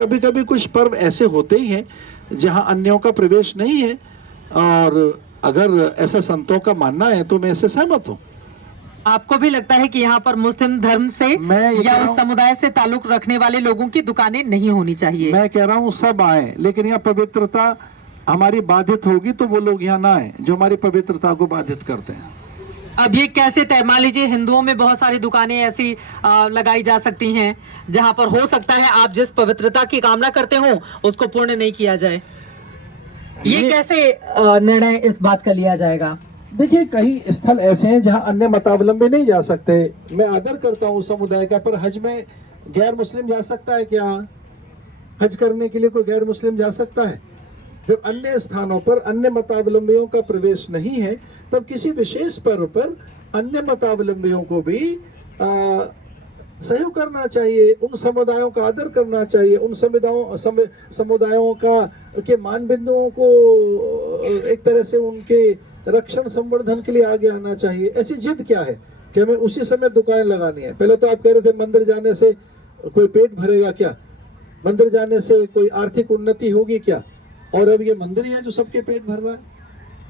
कभी कभी कुछ पर्व ऐसे होते ही हैं जहां अन्यों का प्रवेश नहीं है, और अगर ऐसा संतों का मानना है तो मैं इससे सहमत हूं। आपको भी लगता है कि यहाँ पर मुस्लिम धर्म से मैं ये कह या रहा उस हूं- समुदाय से ताल्लुक रखने वाले लोगों की दुकानें नहीं होनी चाहिए? मैं कह रहा हूं सब आए, लेकिन यह पवित्रता हमारी बाधित होगी तो वो लोग यहाँ ना आए जो हमारी पवित्रता को बाधित करते हैं। अब ये कैसे तय, मान लीजिए हिंदुओं में बहुत सारी दुकानें ऐसी लगाई जा सकती हैं जहां पर हो सकता है आप जिस पवित्रता की कामना करते हो उसको पूर्ण नहीं किया जाए, ये कैसे निर्णय इस बात का लिया जाएगा? देखिए, कई स्थल ऐसे हैं जहां अन्य मतावलंबी नहीं जा सकते। मैं आदर करता हूं समुदाय का, पर हज में गैर मुस्लिम जा सकता है क्या? हज करने के लिए कोई गैर मुस्लिम जा सकता है? जब अन्य स्थानों पर अन्य मतावलंबियों का प्रवेश नहीं है, तब किसी विशेष पर्व पर अन्य मतावलंबियों को भी सहयोग करना चाहिए, उन समुदायों का आदर करना चाहिए, उन समुदायों का के मान बिंदुओं को एक तरह से उनके रक्षण संवर्धन के लिए आगे आना चाहिए। ऐसी जिद क्या है कि हमें उसी समय दुकानें लगानी है? पहले तो आप कह रहे थे मंदिर जाने से कोई पेट भरेगा क्या, मंदिर जाने से कोई आर्थिक उन्नति होगी क्या, और अब ये मंदिर ही है जो सबके पेट भर रहा है,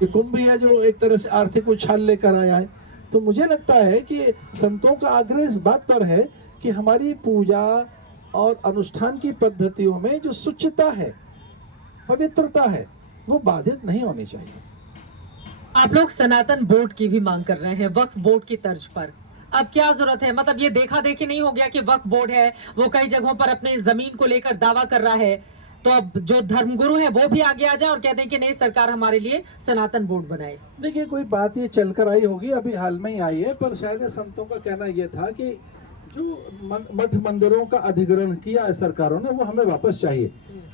ये कुंभ ही है जो एक तरह से आर्थिक उछाल लेकर आया है। तो मुझे लगता है कि संतों का आग्रह इस बात पर है कि हमारी पूजा और अनुष्ठान की पद्धतियों में जो शुचिता है, पवित्रता है, वो बाधित नहीं होनी चाहिए। आप लोग सनातन बोर्ड की भी मांग कर रहे हैं, वक्फ बोर्ड की तर्ज पर। अब क्या जरूरत है? मतलब ये देखा देखी नहीं हो गया कि वक्फ बोर्ड है वो कई जगहों पर अपनी जमीन को लेकर दावा कर रहा है, तो अब जो धर्मगुरु हैं वो भी आगे आ जाए और कहते हैं कि नहीं, सरकार हमारे लिए सनातन बोर्ड बनाए। देखिए, कोई बात ये चलकर आई होगी, अभी हाल में ही आई है, पर शायद संतों का कहना यह था कि जो मठ मंदिरों का अधिग्रहण किया है सरकारों ने, वो हमें वापस चाहिए।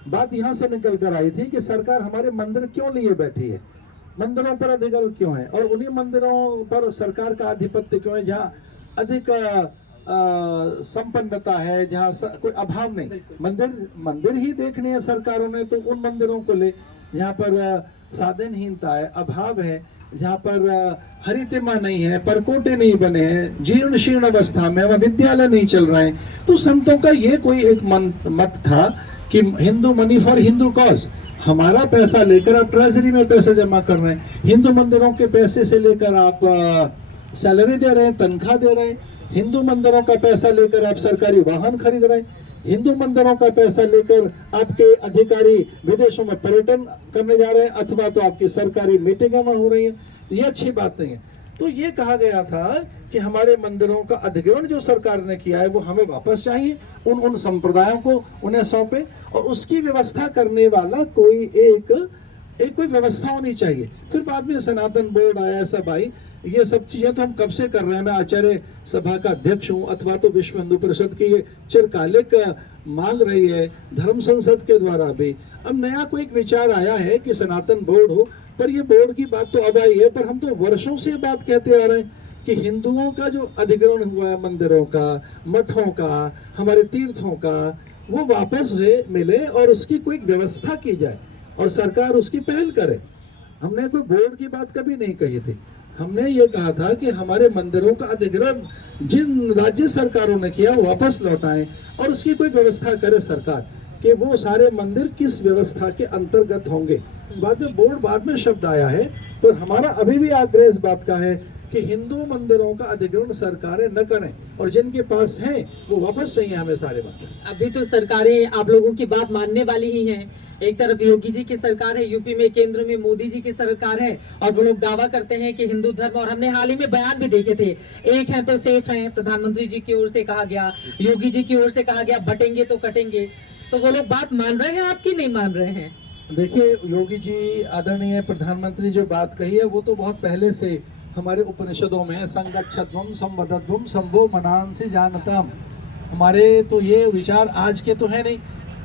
बात यहाँ से निकल कर आई थी कि सरकार हमारे मंदिर क्यों लिए बैठी है, मंदिरों पर अधिग्रहण क्यों है, और उन्हीं मंदिरों पर सरकार का आधिपत्य क्यों है जहाँ अधिक संपन्नता है, जहाँ कोई अभाव नहीं। मंदिर ही देखने हैं सरकारों ने, तो उन मंदिरों को ले जहाँ पर साधनहीनता है, अभाव है, जहाँ पर हरितिमा नहीं है, परकोटे नहीं बने हैं, जीर्ण शीर्ण अवस्था में, वह विद्यालय नहीं चल रहे हैं। तो संतों का ये कोई एक मत था कि Hindu money for Hindu cause, हमारा पैसा लेकर आप ट्रेजरी में पैसे जमा कर रहे हैं, हिंदू मंदिरों के पैसे से लेकर आप सैलरी दे रहे हैं, तनख्वाह दे रहे हैं, हिंदू मंदिरों का पैसा लेकर आप सरकारी वाहन खरीद रहे हैं, हिंदू मंदिरों का पैसा लेकर आपके अधिकारी विदेशों में पर्यटन करने जा रहे हैं, अथवा तो आपकी सरकारी मीटिंगें वहां हो रही हैं। ये अच्छी बात नहीं है। तो ये कहा गया था कि हमारे मंदिरों का अधिग्रहण जो सरकार ने किया है वो हमें वापस चाहिए, उन संप्रदायों को उन्हें सौंपे, और उसकी व्यवस्था करने वाला कोई एक कोई व्यवस्था होनी चाहिए। फिर बाद में सनातन बोर्ड आया, सब आई, ये सब चीजें तो हम कब से कर रहे हैं। मैं आचार्य सभा का अध्यक्ष हूँ, अथवा तो विश्व हिंदू परिषद की ये चिरकालिक मांग रही है, धर्म संसद के द्वारा भी। अब नया कोई एक विचार आया है कि सनातन बोर्ड हो, पर ये बोर्ड की बात तो अब आई है, पर हम तो वर्षों से बात कहते आ रहे हैं कि हिंदुओं का जो अधिग्रहण हुआ है मंदिरों का, मठों का, हमारे तीर्थों का, वो वापस मिले और उसकी कोई व्यवस्था की जाए और सरकार उसकी पहल करे। हमने कोई बोर्ड की बात कभी नहीं कही थी। हमने ये कहा था कि हमारे मंदिरों का अधिग्रहण जिन राज्य सरकारों ने किया वापस लौटाएं, और उसकी कोई व्यवस्था करे सरकार कि वो सारे मंदिर किस व्यवस्था के अंतर्गत होंगे। बाद में बोर्ड, बाद में शब्द आया है, पर हमारा अभी भी आग्रह इस बात का है कि हिंदू मंदिरों का अधिग्रहण सरकारें न करें, और जिनके पास हैं वो वापस चाहिए हमें सारे मंदिर। अभी तो सरकारें आप लोगों की बात मानने वाली ही हैं। एक तरफ योगी जी की सरकार है, यूपी में, केंद्र में मोदी जी की सरकार है, और वो लोग दावा करते हैं कि हिंदू धर्म, और हमने हाल ही में बयान भी देखे थे, एक है तो सेफ है, प्रधानमंत्री जी की ओर से कहा गया, योगी जी की ओर से कहा गया बटेंगे तो कटेंगे। तो वो लोग बात मान रहे हैं आपकी, नहीं मान रहे हैं? देखिए, योगी जी आदरणीय प्रधानमंत्री जो बात कही है वो तो बहुत पहले से हमारे उपनिषदों में संगच्छध्वम संवदध्वम संभो मनांसि जानतम। हमारे तो ये विचार आज के तो है नहीं।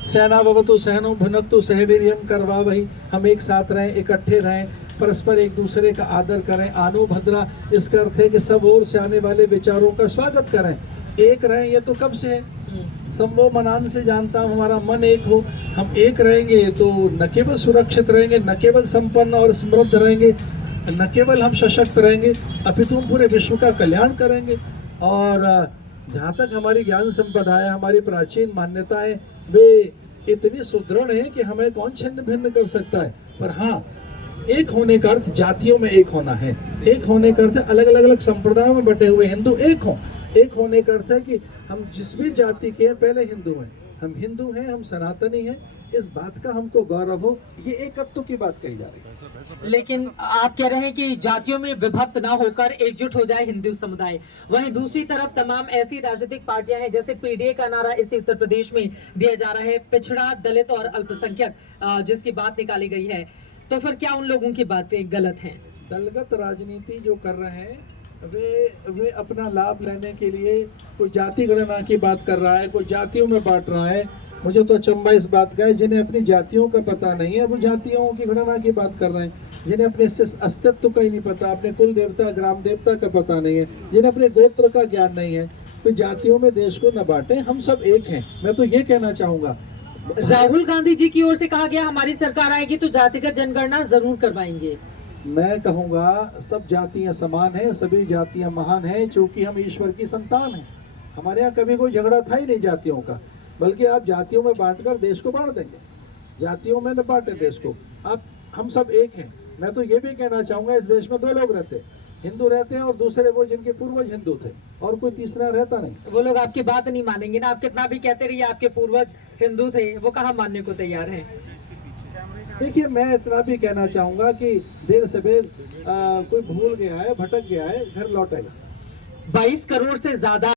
सेना भवतु सहनो भुनक्तु सहवीर्यम करवा वही, हम एक साथ रहें, इकट्ठे रहें, परस्पर एक दूसरे का आदर करें, आनो भद्रा, इसका अर्थ है कि सब ओर से आने वाले विचारों का स्वागत करें, एक रहें। ये तो कब से है, संभव मनान से जानता हूँ, हमारा मन एक हो, हम एक रहेंगे तो न केवल सुरक्षित रहेंगे, न केवल संपन्न और समृद्ध रहेंगे, न केवल हम सशक्त रहेंगे, अपितु हम पूरे विश्व का कल्याण करेंगे। और जहाँ तक हमारी ज्ञान संपदा है, हमारी प्राचीन मान्यताएं, वे इतनी सुदृढ़ है कि हमें कौन छिन्न भिन्न कर सकता है। पर हाँ, एक होने का अर्थ जातियों में एक होना है। एक होने का अर्थ अलग अलग संप्रदायों में बटे हुए हिंदू एक हों। एक होने का अर्थ है कि हम जिस भी जाति के हैं पहले हिंदू हैं, हम हिंदू हैं, हम सनातनी हैं, इस बात का हमको गौरव हो। ये एकत्व की बात कही जा रही है। लेकिन आप कह रहे हैं कि जातियों में विभक्त ना होकर एकजुट हो जाए हिंदू समुदाय। वहीं दूसरी तरफ तमाम ऐसी राजनीतिक पार्टियां हैं, जैसे पीडीए का नारा इसी उत्तर प्रदेश में दिया जा रहा है, पिछड़ा, दलित और अल्पसंख्यक जिसकी बात निकाली गई है। तो फिर क्या उन लोगों की बातें गलत हैं? दलगत राजनीति जो कर रहे हैं वे अपना लाभ लेने के लिए कोई जाति गणना की बात कर रहा है, कोई जातियों में बांट रहा है। मुझे तो अचंभा इस बात का है, जिन्हें अपनी जातियों का पता नहीं है वो जातियों की गणना की बात कर रहे हैं। जिन्हें अपने अस्तित्व का ही नहीं पता, अपने कुल देवता ग्राम देवता का पता नहीं है, जिन्हें अपने गोत्र का ज्ञान नहीं है, तो जातियों में देश को न बांटे, हम सब एक हैं। मैं तो ये कहना चाहूँगा। राहुल गांधी जी की ओर से कहा गया हमारी सरकार आएगी तो जातिगत जनगणना जरूर करवाएंगे। मैं कहूँगा सब जातियाँ समान हैं, सभी जातियाँ महान हैं, क्योंकि हम ईश्वर की संतान हैं। हमारे यहाँ कभी कोई झगड़ा था ही नहीं जातियों का, बल्कि आप जातियों में बांटकर देश को बांट देंगे। जातियों में न बांटे देश को, आप हम सब एक हैं। मैं तो ये भी कहना चाहूँगा, इस देश में दो लोग रहते हैं, हिंदू रहते हैं और दूसरे वो जिनके पूर्वज हिंदू थे, और कोई तीसरा रहता नहीं। वो लोग आपकी बात नहीं मानेंगे ना, आप कितना भी कहते रहिए आपके पूर्वज हिंदू थे, वो कहाँ मानने को तैयार हैं। देखिए, मैं इतना भी कहना चाहूँगा कि देर से बेर कोई भूल गया है, भटक गया है, घर लौटेगा। 22 करोड़ से ज्यादा